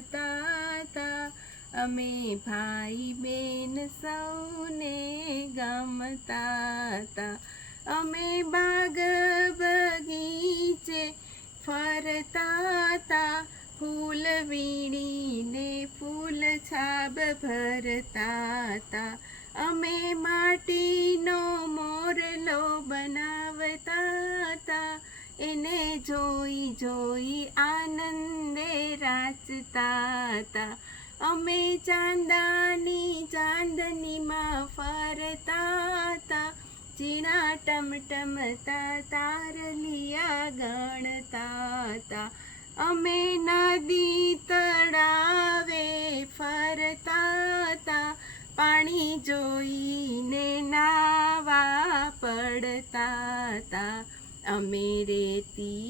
રમતા તા, અમે ભાઈ બેન સૌને ગમતા તા. અમે બાગ બગીચે ફરતા તા, ફૂલ વીણીને ફૂલ છાબ ભરતા તા. અમે માટીનો મોરલો બનાવતા તા, એને જોઈ જોઈ આનંદે રાચતા તા. અમે ચાંદનીમાં ફરતા તા, ઝીણા ટમટમતા તારલિયા ગણતા તા. અમે નદી તળાવે ફરતા તા, પાણી જોઈને નાવા પડતા તા. અમે રેતી